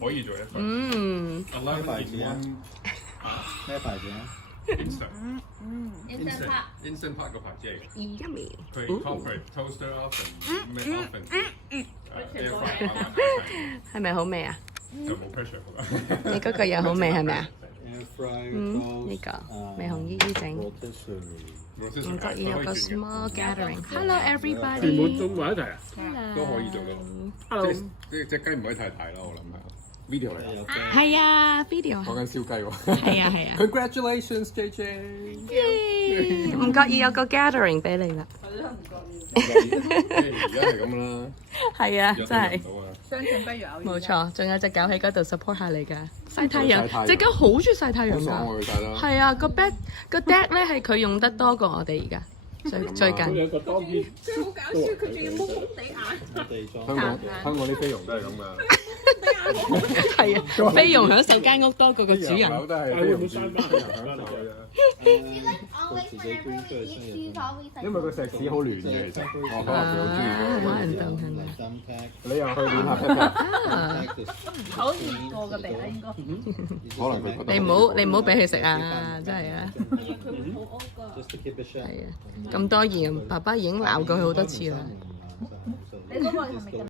可以做一份。嗯，咩牌子啊？咩牌子啊 Instant Pot 個牌子嚟嘅。yummy。佢 corporate toaster oven 咩 oven air fryer 係咪好味啊？就冇 pressure 㗎。你嗰個又好味係咪啊？ ？Air fryer 呢個美紅姨姨整。唔覺意有個 small gathering。Hello 全部 everybody。中埋一齊啊！都可以做到。 Hello。隻雞唔可以太大啦，我諗係。video 嚟㗎。係啊，video 講緊燒雞喎。係啊係啊。 Congratulations JJ。耶！唔覺意有個 gathering 俾你啦。而家係咁啦。係啊，真係。相信不如偶然。冇錯，仲有隻狗喺嗰度 support 下你㗎，曬太陽。曬太陽隻狗好中意曬太陽好爽㗎。喎佢曬得。係啊，個 deck 咧係佢用得多過我哋而家，最近。有個多啲，佢好搞笑，佢仲要蒙蒙地眼。香港啲菲傭都係咁㗎。係啊，菲傭享受間屋多過個主人。都係會唔會生翻嚟？因為個石屎好暖嘅，其實我可能佢好中意嗰冇人動係咪？你又去暖下 pat 好熱過個地啦，應該。可能佢覺得你唔好俾佢食啊！真係啊，佢好屙㗎。係啊，咁多鹽，爸爸已經鬧過佢好多次啦。你嗰個係咪咁？